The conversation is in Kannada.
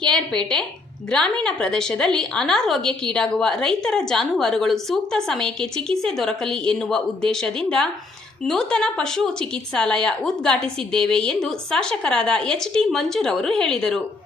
ಕೆಆರ್ಪೇಟೆ ಗ್ರಾಮೀಣ ಪ್ರದೇಶದಲ್ಲಿ ಅನಾರೋಗ್ಯಕ್ಕೀಡಾಗುವ ರೈತರ ಜಾನುವಾರುಗಳು ಸೂಕ್ತ ಸಮಯಕ್ಕೆ ಚಿಕಿತ್ಸೆ ದೊರಕಲಿ ಎನ್ನುವ ಉದ್ದೇಶದಿಂದ ನೂತನ ಪಶು ಚಿಕಿತ್ಸಾಲಯ ಉದ್ಘಾಟಿಸಿದ್ದೇವೆ ಎಂದು ಶಾಸಕರಾದ ಎಚ್ ಟಿ ಮಂಜುರವರು ಹೇಳಿದರು.